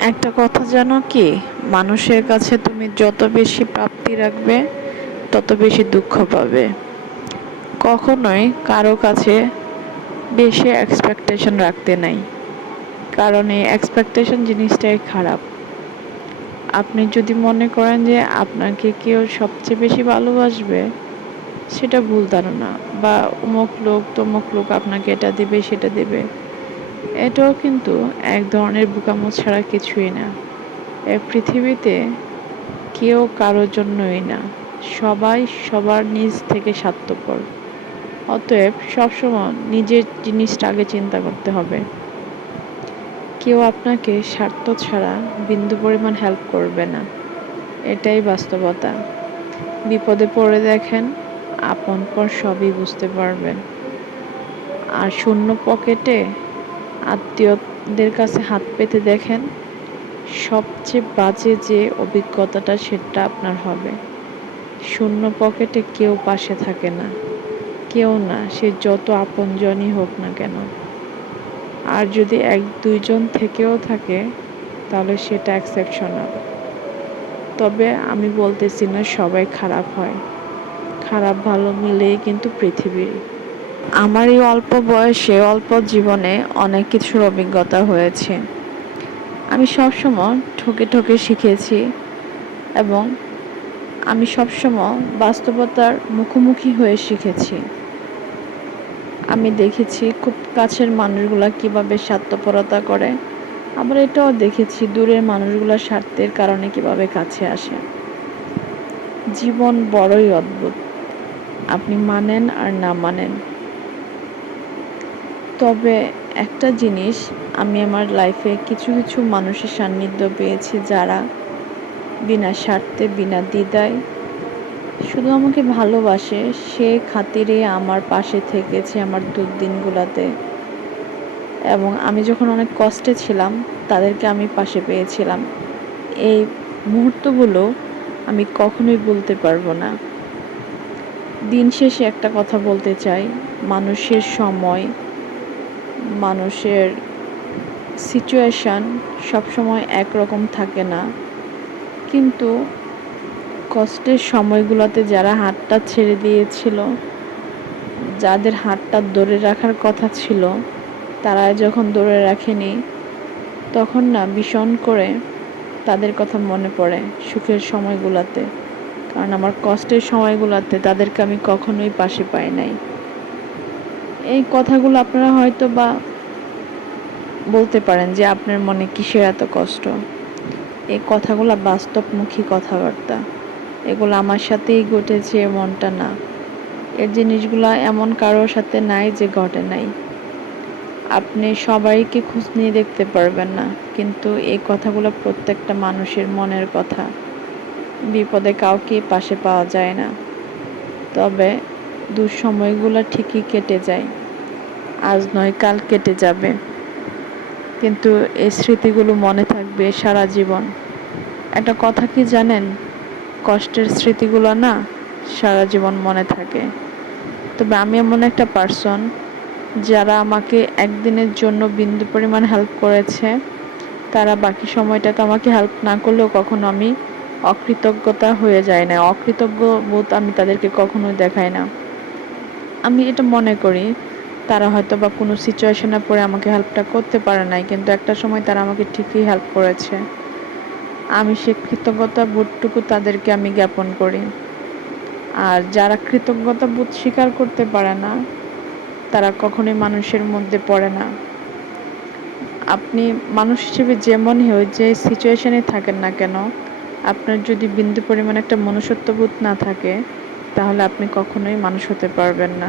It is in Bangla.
একটা কথা জানো কি? মানুষের কাছে তুমি যত বেশি প্রাপ্তি রাখবে, তত বেশি দুঃখ পাবে। কখনোই কারও কাছে বেশি এক্সপেকটেশন রাখতে নাই। কারণ এই এক্সপেকটেশন জিনিসটাই খারাপ। আপনি যদি মনে করেন যে আপনাকে কেউ সবচেয়ে বেশি ভালোবাসবে, সেটা ভুল ধারণা। বা অমুক লোক, তমুক লোক আপনাকে এটা দেবে, সেটা দেবে। এটাও কিন্তু এক ধরনের বোকামো ছাড়া কিছুই না। এ পৃথিবীতে কেউ কারোর জন্যই না, সবাই সবার নিজ থেকে স্বার্থপর। অতএব সবসময় নিজের জিনিসটা আগে চিন্তা করতে হবে। কেউ আপনাকে স্বার্থ ছাড়া বিন্দু পরিমাণ হেল্প করবে না। এটাই বাস্তবতা। বিপদে পড়ে দেখেন, আপন পর সবই বুঝতে পারবেন। আর শূন্য পকেটে আত্মীয়দের কাছে হাত পেতে দেখেন, সবচেয়ে বাজে যে অভিজ্ঞতাটা সেটা আপনার হবে। শূন্য পকেটে কেউ পাশে থাকে না। কেউ না, সে যত আপনজনই হোক না কেন। আর যদি এক দুইজন থেকেও থাকে, তাহলে সেটা এক্সেপশনাল তবে আমি বলতেছি না সবাই খারাপ হয়। খারাপ ভালো মিলেই কিন্তু পৃথিবী। আমার এই অল্প বয়সে, অল্প জীবনে অনেক কিছুর অভিজ্ঞতা হয়েছে। আমি সবসময় ঠকে ঠকে শিখেছি এবং আমি সবসময় বাস্তবতার মুখোমুখি হয়ে শিখেছি। আমি দেখেছি খুব কাছের মানুষগুলা কীভাবে স্বার্থপরতা করে। আবার এটাও দেখেছি দূরের মানুষগুলা স্বার্থের কারণে কীভাবে কাছে আসে। জীবন বড়ই অদ্ভুত। আপনি মানেন আর না মানেন। তবে একটা জিনিস আমি আমার লাইফে কিছু কিছু মানুষের সান্নিধ্য পেয়েছি যারা বিনা স্বার্থে, বিনা দ্বিধায় শুধু আমাকে ভালোবাসে, সে খাতিরে আমার পাশে থেকেছে আমার দুর্দিনগুলোতে। এবং আমি যখন অনেক কষ্টে ছিলাম, তাদেরকে আমি পাশে পেয়েছিলাম। এই মুহূর্তগুলো আমি কখনোই বলতে পারব না। দিন শেষে একটা কথা বলতে চাই, মানুষের সময় মানুষের সিচুয়েশান সবসময় একরকম থাকে না। কিন্তু কষ্টের সময়গুলোতে যারা হাতটা ছেড়ে দিয়েছিল, যাদের হাতটা ধরে রাখার কথা ছিল তারা যখন ধরে রাখেনি, তখন না ভীষণ করে তাদের কথা মনে পড়ে সুখের সময়গুলোতে। কারণ আমার কষ্টের সময়গুলোতে তাদেরকে আমি কখনোই পাশে পাই নাই। এই কথাগুলো আপনারা হয়তো বা বলতে পারেন যে আপনার মনে কিসের এত কষ্ট? এই কথাগুলো বাস্তবমুখী কথাবার্তা। এগুলো আমার সাথেই ঘটেছে, এমনটা না। এর জিনিসগুলো এমন কারোর সাথে নাই যে ঘটে নাই। আপনি সবাইকে খোঁজ নিয়ে দেখতে পারবেন না, কিন্তু এই কথাগুলো প্রত্যেকটা মানুষের মনের কথা। বিপদে কাউকে পাশে পাওয়া যায় না। তবে দুঃসময়গুলো ঠিকই কেটে যায়। আজ নয়, কাল কেটে যাবে। কিন্তু এই স্মৃতিগুলো মনে থাকবে সারা জীবন। একটা কথা কি জানেন? কষ্টের স্মৃতিগুলো না সারা জীবন মনে থাকে। তবে আমি এমন একটা পার্সন যারা আমাকে একদিনের জন্য বিন্দু পরিমাণ হেল্প করেছে। তারা বাকি সময়টাতে আমাকে হেল্প না করলেও কখনো আমি অকৃতজ্ঞতা হয়ে যায় না। অকৃতজ্ঞ বোধ আমি তাদেরকে কখনোই দেখাই না। আমি এটা মনে করি তারা হয়তো বা কোনো সিচুয়েশনে পড়ে আমাকে হেল্পটা করতে পারে নাই, কিন্তু একটা সময় তারা আমাকে ঠিকই হেল্প করেছে। আমি সে কৃতজ্ঞতা বোধটুকু তাদেরকে আমি জ্ঞাপন করি। আর যারা কৃতজ্ঞতা বোধ স্বীকার করতে পারে না, তারা কখনোই মানুষের মধ্যে পড়ে না। আপনি মানুষ হিসেবে যেমনই হোক যে সিচুয়েশনে থাকেন না কেন, আপনার যদি বিন্দু পরিমাণ একটা মনুষ্যত্ববোধ না থাকে, তাহলে আপনি কখনোই মানুষ হতে পারবেন না।